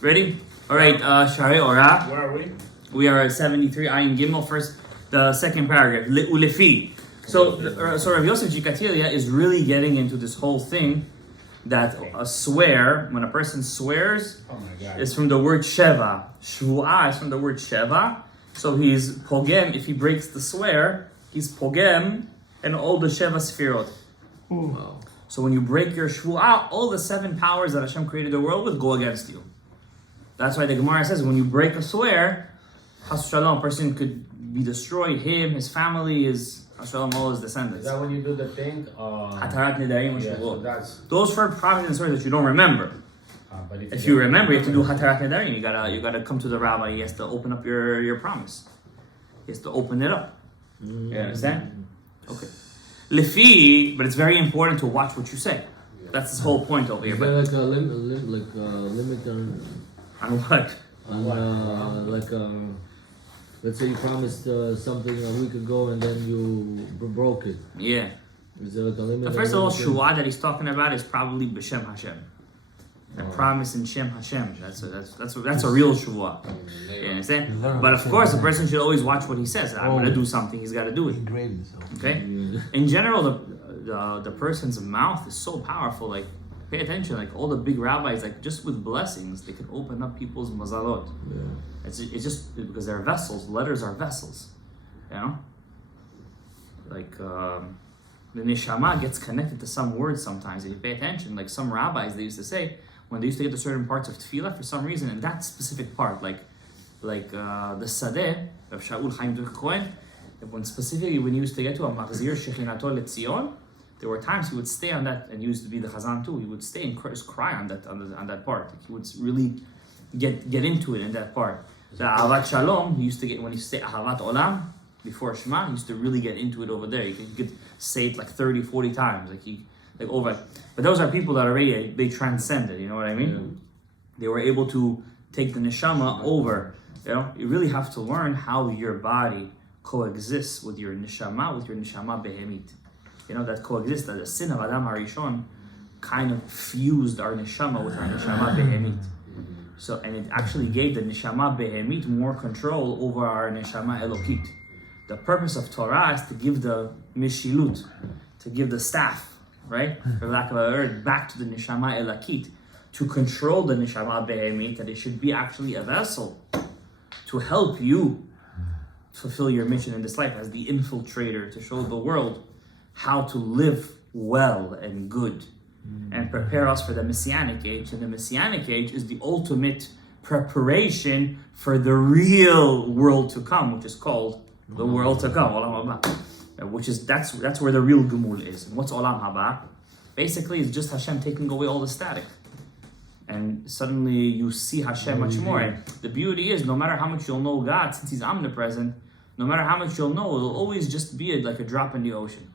Ready? All right, Sharei, Orah. Where are we? We are at 73, Ayin Gimel, first, the second paragraph, Ulefi. So Rav Yosef Jikatilia is really getting into this whole thing that a swear, when a person swears, is from the word Sheva. Shvu'ah is from the word Sheva. So he's pogem, if he breaks the swear, he's pogem and all the Sheva Sfirot. Wow. So when you break your Shvu'ah, all the 7 powers that Hashem created the world with go against you. That's why the Gemara says when you break a swear, Has Shalom, a person could be destroyed, him, his family, his Has Shalom, all his descendants. Is that when you do the thing? Hatarat Nedarim, Yeah, so that's... those 4 promises and swears that you don't remember. But if you remember, you have to do Hatarat Nedarim. You gotta come to the rabbi. He has to open up your promise. He has to open it up. You understand? Okay. Lefi, but it's very important to watch what you say. That's his whole point over here. Is there like a limit on what? Let's say you promised something a week ago and then you broke it. Yeah. Is there like a limit? First of all, Shua that he's talking about is probably B'Shem Hashem. A promise in Shem Hashem. That's a real Shua. You understand? But of course, a person should always watch what he says. I'm going to do something. He's got to do it. Okay. In general, the person's mouth is so powerful. Like, pay attention. Like all the big rabbis, like just with blessings, they can open up people's mazalot. Yeah. It's just because they're vessels. Letters are vessels. You know. Like. The neshama gets connected to some words sometimes. If you pay attention, like some rabbis, they used to say, when they used to get to certain parts of tefillah, for some reason, in that specific part, like the sadeh of Shaul Chaim Duch Cohen, when he used to get to a machzir shechinato letzion, there were times he would stay on that, and he used to be the chazan too. He would stay and cry on that part. Like he would really get into it in that part. The ahavat shalom, he used to get when he used to say ahavat olam. Before Shema, he used to really get into it over there. You could say it like 30, 40 times, like over. But those are people that already they transcended. You know what I mean? Yeah. They were able to take the neshama over. You know, you really have to learn how your body coexists with your neshama behemit. You know that coexists. That the sin of Adam Harishon kind of fused our neshama with our neshama behemit. So, and it actually gave the neshama behemit more control over our neshama elokit. The purpose of Torah is to give the mishilut, to give the staff, right? For lack of a word, back to the neshama elakit, to control the neshama behemit, that it should be actually a vessel to help you fulfill your mission in this life as the infiltrator, to show the world how to live well and good and prepare us for the Messianic age. And the Messianic age is the ultimate preparation for the real world to come, which is called the world to come, Olam Haba, which is that's where the real Gemul is. And what's Olam Haba? Basically, it's just Hashem taking away all the static, and suddenly you see Hashem much more. And the beauty is, no matter how much you'll know God, since He's omnipresent, no matter how much you'll know, it'll always just be like a drop in the ocean,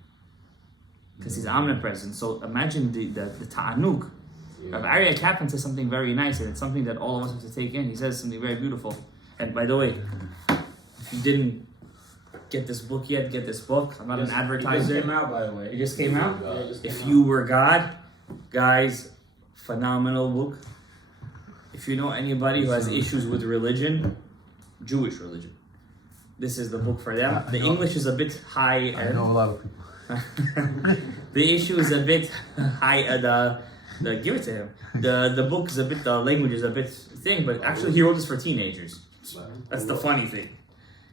because He's omnipresent. So imagine the ta'anuk. Rav Aryeh Kaplan says something very nice, and it's something that all of us have to take in. He says something very beautiful. And by the way, if you didn't get this book yet, get this book. I'm not an advertiser. It just came out, by the way. It just came out? If You Were God, guys, phenomenal book. If you know anybody who has issues with religion, Jewish religion, this is the book for them. The English is a bit high. I know a lot of people. The issue is a bit high. Give it to him. The book is a bit, the language is a bit thing, but actually he wrote this for teenagers. That's the funny thing.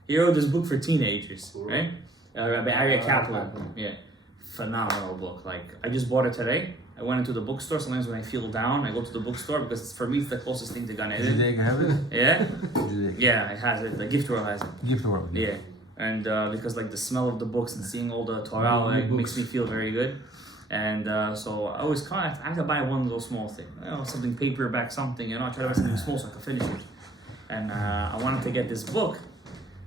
He wrote this book for teenagers, right? Rabbi Aryeh Kaplan. Yeah. Phenomenal book. Like, I just bought it today. I went into the bookstore. Sometimes when I feel down, I go to the bookstore because for me it's the closest thing to Gan Eden. Did they have it? Yeah? Yeah, it has it. The Gift World has it. Gift World. Yeah. And because like the smell of the books and seeing all the Torah like, makes me feel very good. And so I always I have to buy one little small thing. You know, something paperback, something, I try to buy something small so I can finish it. And I wanted to get this book.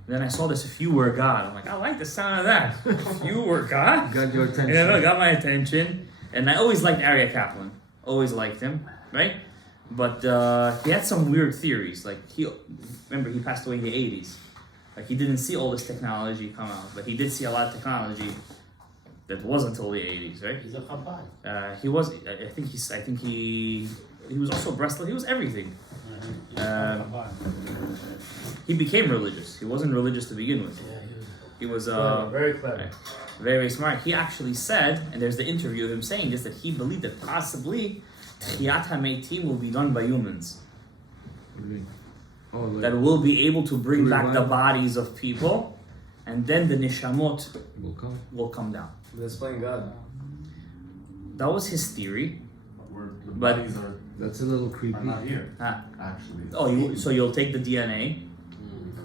Then I saw this If You Were God. I'm like, I like the sound of that. If You Were God? Got your attention. Yeah, it got my attention. And I always liked Aryeh Kaplan. Always liked him, right? But he had some weird theories. Like, remember, he passed away in the 80s. Like, he didn't see all this technology come out. But he did see a lot of technology that was until the 80s, right? He's a Chabad. He was, I think he he was also Breslau. He was everything. He became religious. He wasn't religious to begin with. He was very clever. very, very smart. He actually said, and there's the interview of him saying this, that he believed that possibly Tchiyat HaMeitim will be done by humans. That we'll be able to bring back the bodies of people, and then the neshamot will come down. Let's explain God. That was his theory. The But- bodies are That's a little creepy. not here, Ah. actually. So you'll take the DNA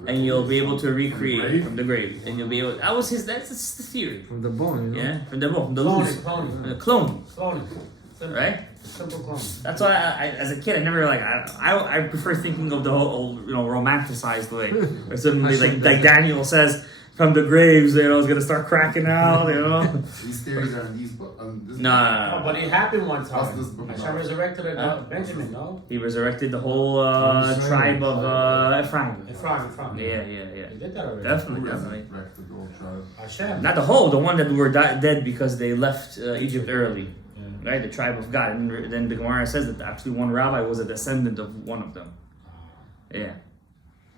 and you'll be able to recreate from the grave, and you'll be able. That's the theory. From the bone, you know? Yeah, from the loose, Cloning. clone, Simple. right? Simple cloning. That's why I, as a kid, I never I prefer thinking of the whole romanticized way, or something like Daniel says from the graves, it's gonna start cracking out, These theories are in these books. No. But it happened one time. What's this book Hashem about? resurrected Benjamin, no? He resurrected the whole tribe of Ephraim. Ephraim. Yeah. He did that already. Definitely. Resurrected the whole tribe. Hashem. Not the whole, the one that were dead because they left Egypt early. Right, the tribe of God. And then the Gemara says that actually one rabbi was a descendant of one of them. Yeah.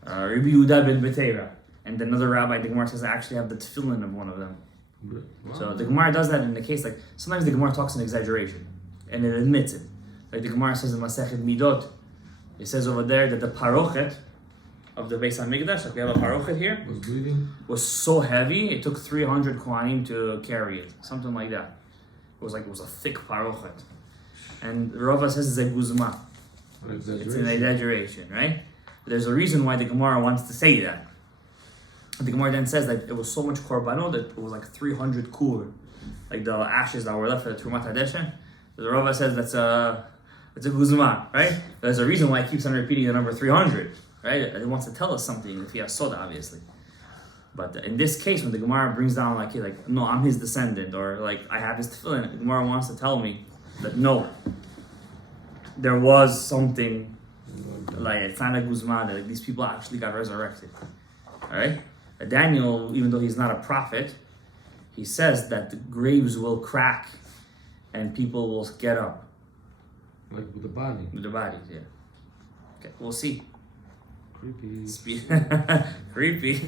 Rabbi Yehuda ben Beteira. And another rabbi, the Gemara says, I actually have the tefillin of one of them. Wow. So the Gemara does that in the case, like, sometimes the Gemara talks in exaggeration. And it admits it. Like the Gemara says in Masechet Midot, it says over there that the parochet of the Beis HaMikdash, like we have a parochet here, Was bleeding? was so heavy, it took 300 Kohanim to carry it. Something like that. It was a thick parochet. And Rava says it's a guzma. It's an exaggeration, right? There's a reason why the Gemara wants to say that. The Gemara then says that it was so much korbanot that it was like 300 kur, like the ashes that were left for the Trumat Hadeshen. The Rava says it's a guzma, right? There's a reason why it keeps on repeating the number 300, right? It wants to tell us something if he has soda, obviously. But in this case, when the Gemara brings down like no, I'm his descendant, or like I have his tefillin, the Gemara wants to tell me that no, there was something like it's not a guzman, that like, these people actually got resurrected. All right, Daniel, even though he's not a prophet, he says that the graves will crack and people will get up Like with the body. with their bodies. Yeah. Okay, we'll see. Creepy. Creepy.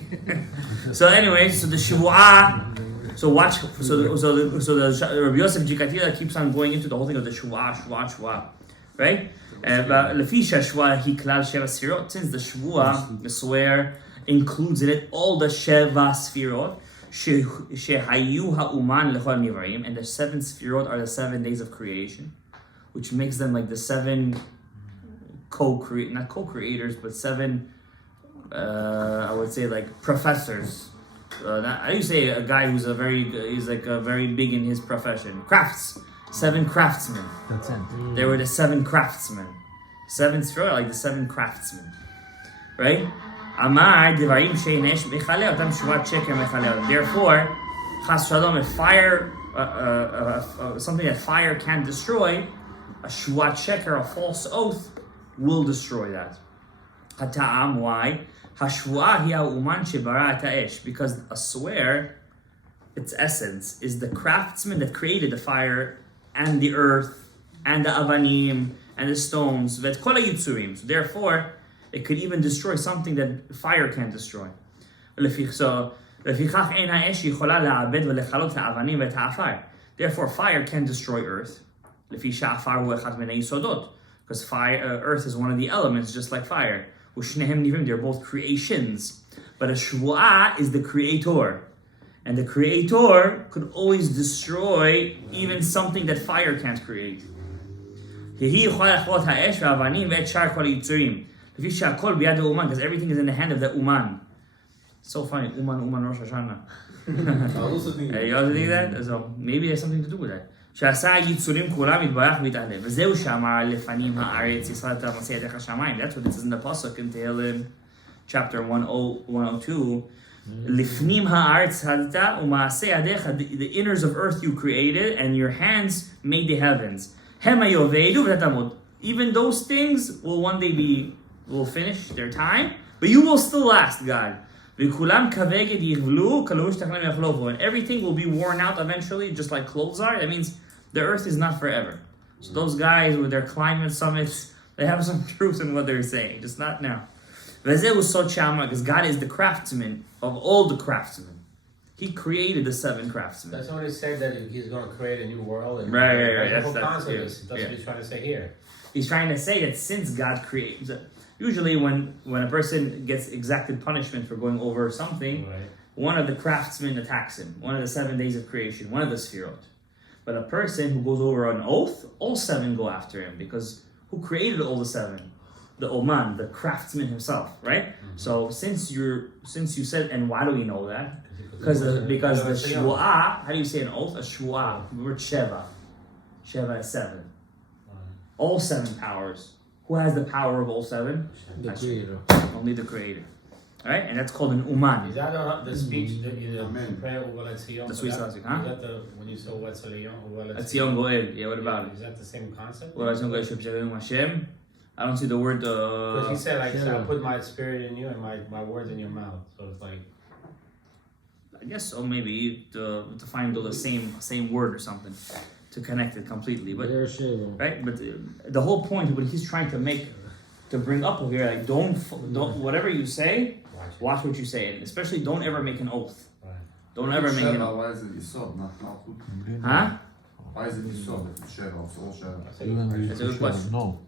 So anyway, so the Shavua. So watch. So the Rabbi Yosef Jikatila keeps on going into the whole thing of the Shavua, right? But Lefisha Shavua he klal sheva sfirot. Since the Shavua, the swear, includes in it all the Sheva Sfirot. Shehayu ha'uman lechol nivraim, and the 7 Sfirot are the 7 days of creation, which makes them like the 7 not co-creators, but 7 I would say like professors. I used to say a guy who's he's very big in his profession. 7 craftsmen. That's it. They were the 7 craftsmen. 7 Sfirot, like the 7 craftsmen, right? Amar devarim shenesh mechaleh otam shuvat sheker mechaleh. Therefore, chas shalom, if fire, something that fire can't destroy, a shuvat sheker, a false oath, will destroy that. Hata'am, why? Hashua hiya uman shebara et ha'esh, because a swear, its essence, is the craftsman that created the fire and the earth and the avanim and the stones. Vet kol ha'yitzurim. So therefore, it could even destroy something that fire can't destroy. So, לפיכך אין האש יכולה לעבד ולכלות האבנים ואת העפר. Therefore, fire can destroy earth. לפי שהעפר הוא אחד מן היסודות. Because earth is one of the elements, just like fire. ושניהם נבראים, they're both creations. But a shvuah is the creator. And the creator could always destroy even something that fire can't create. היא יכולה לכלות האש והאבנים ואת שאר כל היצורים. לפי שהכל ביד האומן, because everything is in the hand of the uman. So funny, uman Rosh Hashanah. I also think You also think that? So maybe there's something to do with that. שעשה היצורים כולם יתברך ויתעלה. וזהו שאמר לפנים הארץ ישראל תעשה ידיך השמיים. That's what it says in the Pasuk in Tehillim, chapter 102. לפנים הארץ חדתה ומעשה ידיך, the inners of earth you created, and your hands made the heavens. הם היובדו ותעמוד. Even those things will one day will finish their time, but you will still last, God. וכולם כבגד יבלו, כלבוש תכנן יחלופו. And everything will be worn out eventually, just like clothes are. That means the earth is not forever. So those guys with their climate summits, they have some truth in what they're saying, just not now. V'zeh usod shama, because God is the craftsman of all the craftsmen. He created the 7 craftsmen. That's when he said that he's going to create a new world. And Right. That's the whole concept. yeah, That's yeah. what he's trying to say here. He's trying to say that since God creates, usually when a person gets exacted punishment for going over something, Right. one of the craftsmen attacks him. One of the 7 days of creation, one of the sefirot. But a person who goes over an oath, all 7 go after him, because who created all the 7? The Oman, the craftsman himself, right? Mm-hmm. So since you said, and why do we know that? Because the shvuah, how do you say an oath? A shvuah, the word sheva. Sheva is 7. All 7 powers. Who has the power of all 7? The creator. Only the creator. Alright? And that's called an uman. Is that the speech that you Amen. prayer Uva Letzion? The sweet sauce, huh? Is that the, when you say Uva Letzion? That's Yom Goel. Yeah, what about it? Is that the same concept? What is Yom Goel? Shabbat Hashem? I don't see the word. Because he said, like, Shalom. I put my spirit in you and my words in your mouth. So it's like, I guess so. Maybe to find the same word or something to connect it completely. But There's Shalom. right. But the whole point, what he's trying to bring up over here, like don't whatever you say, watch what you say, and especially don't ever make an oath. right. Don't ever make an Sheva, oath. why is it Yisod, not Malchut? Huh? Why is it Yisod if it's Sheva? It's all Sheva. That's a good question. No.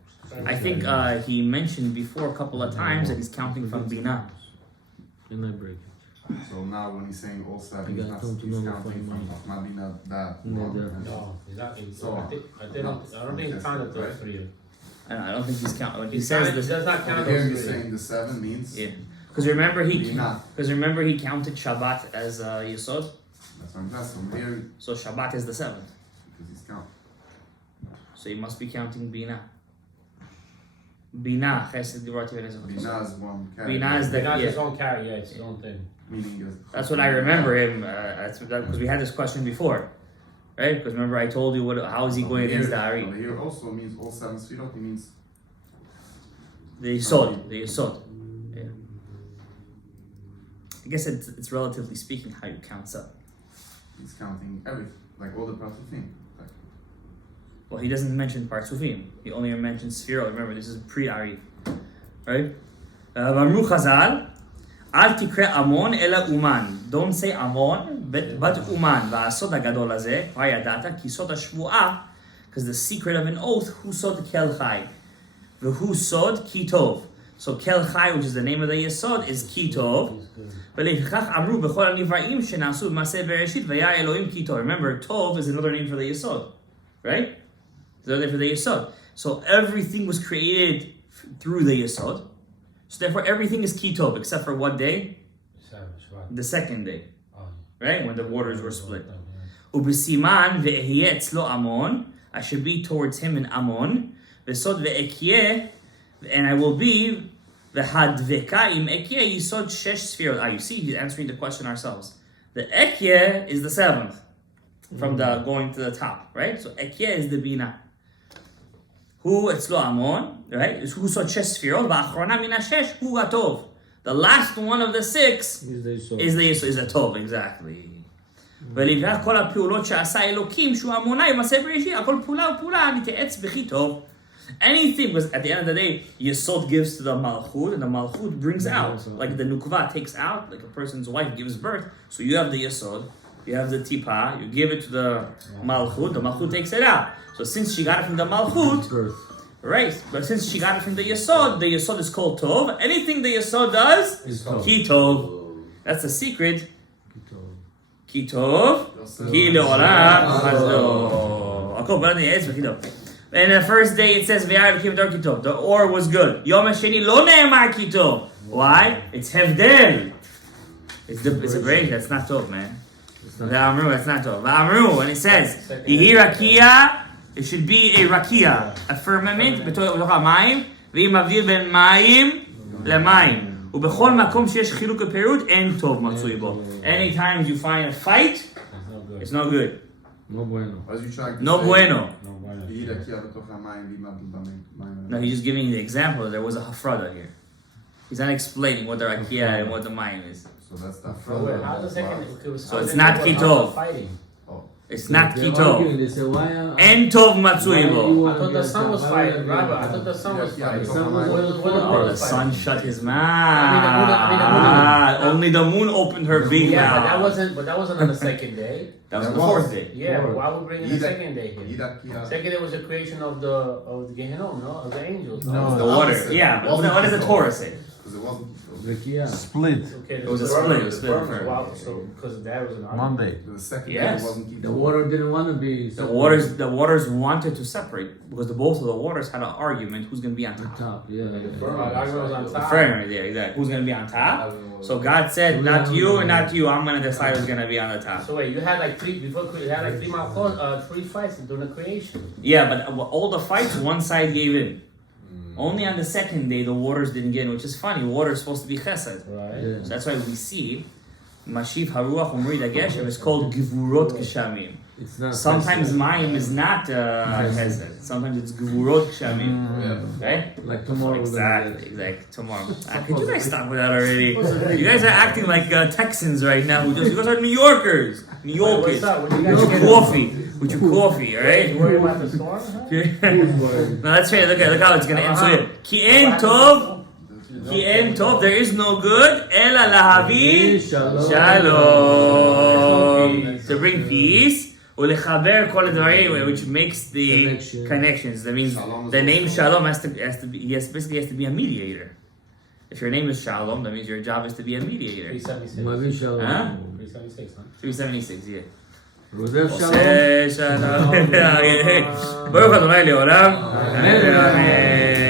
I think he mentioned before a couple of times that he's counting from Bina. And I break it. So now when he's saying all 7, You he's got not to he's know counting from from maybe not that. No, one, there. and No, he's not. So, I don't think he counted those 3. I don't think he's counting. When he He says does this, not count Over here those he's 3. saying the 7 means yeah, because remember Bina. he counted Shabbat as Yesod, That's what I'm asking. Over here, so Shabbat is the 7th. because he's counting. So he must be counting Bina. Bina, Chesed Gevurah Tivah Bina Nezah. is one category. Bina is They're not his the own carry, yeah, it's his own thing. Meaning is that's what I remember him. Because we had this question before, right? Because remember I told you how is he going against the Ari? But here also means all 7 Sfirot. He means The Yesod. Yeah. I guess it's relatively speaking how you count up. he's counting everything, like all the Pratufim. Like, Well, he doesn't mention Partsufim. He only mentions Sphiro. Remember, this is pre-Ari. Right? V'amru Chazal, Al tikre Amon ela Uman. Don't say Amon, but Uman. V'asod hagadol hazeh, v'yadata, ki sod hashvuah, because the secret of an oath, hu sod kel chai. V'hu sod ki tov. So kel chai, which is the name of the Yesod, is ki tov. ולפיכך אמרו בכל הנבראים שנעשו במעשה בראשית והיה אלוהים כי טוב. Remember, tov is another name for the Yesod. Right? It's another name for the Yesod. So everything was created through the Yesod. So therefore everything is ki tov except for what day? Shabbat. The 2nd day. Oh, Right? When the waters were split. yeah. ובסימן ואהיה אצלו עמון, I should be towards him in Ammon, וסוד ואקיה, and I will be והדבקה עם אקיה יסוד 6 ספירות. You see, he's answering the question ourselves. The Ekye is the 7th, from the going to the top, right? So Ekye is the Bina. Who אצלו עמון, right? הוא סוד 6 ספירות, והאחרונה מן ה6 הוא הטוב. The last one of the 6 is the Yesod. is a טוב, exactly. ולבד כל הפעולות שעשה אלוקים שהוא עמוני במעשה בראשית, הכל פעולה ופעולה נתייעץ בכי טוב. Anything, because at the end of the day, Yesod gives to the Malchut, and the Malchut brings out, like the Nukva takes out, like a person's wife gives birth. So you have the Yesod, you have the Tipa, you give it to the Malchut takes it out. So since she got it from the Malchut, Birth. right, but since she got it from the Yesod is called Tov. Anything the Yesod does, Is Tov. Ki Tov. That's the secret. Ki Tov, Ki Le'olam Chazdo. I'll go back to the Ki Tov. And the first day it says Ve'ar Elokim Dor Ki Tov. The Or was good. Yom HaSheni Lo Ne'emar Ki Tov. Why? It's Hevdel. It's a break. That's not Tov, man. V'amru, that's not Tov. V'amru, when it says Yehi Rakia, it should be a Rakia, a firmament בתוך המים, ואם מבדיל בין מים למים. ובכל מקום שיש חילוק ופירוד, אין טוב מצוי בו. Anytime you find a fight, It's no it's good. not good. No bueno. as you trying to No say, bueno. No bueno. יהי רקיע בתוך המים, וימדל במים. No, he's just giving you the example. There was a hafrada here. He's not explaining what the rakia and what the mayim is. So that's the So wait, how the second? So it's not Ki Tov. Fighting. Oh, It's not They're Kitov. arguing, they say, why? En Tov Matsui Bo. I thought the sun was fighting, Rabbi. I thought the sun was Yeah, fighting. the sun was- Oh, the sun shut his mouth. I mean, Only the moon opened her big Yeah, mouth. but that wasn't on the second day. That was That the was- fourth day. Yeah, but why would we bring in the second day here? Yeah. Second day was the creation of the Gehenom, no, of the angels. No. The water. Opposite. Yeah, but Wasn't what does the Kitov. Torah say? Because it wasn't. Rekia. Split Okay, It was a split, it was split first. Wow, so because that was an argument. Monday. The second Yes. day wasn't Kitov. The water didn't want to be. The waters wanted to separate because both of the waters had an argument who's going to be on The top. top, yeah. The argument was on The top. firmament, yeah, exactly. Who's going to be on top? So God said, not you and not you. I'm going to decide who's going to be on the top. So wait, you had like three before you had like three fights during the creation. Yeah, but all the fights, one side gave in. Only on the second day, the waters didn't get in, which is funny. Water is supposed to be chesed. Right. Yeah. So that's why we see Mashiv Haruach Umri Dageshem is called Givurot Geshamim. It's not. Sometimes Mayim is not chesed. Sometimes it's Givurot Geshamim. Right? Like tomorrow. Exactly. Tomorrow. Could you guys stop with that already? You guys are acting like Texans right now. You guys are New Yorkers. New Yorkers. What's up? What you With guys your get? coffee. With your coffee, alright? You worried about the storm? Huh? No, that's right. Look how it's gonna end. So yeah. Ki en tov. Ki en tov. There is no good. Ela lahavi shalom. To bring peace. Ulechaber kol advarim, which makes the connections. That means Shalom is the name also- Shalom has to be. Basically has to be a mediator. If your name is Shalom, that means your job is to be a mediator. 376. Mavi Shalom. Huh? 376, huh? 376, yeah. Rosef Shalom. Shalom. Baruch Adonai leolam. Amen.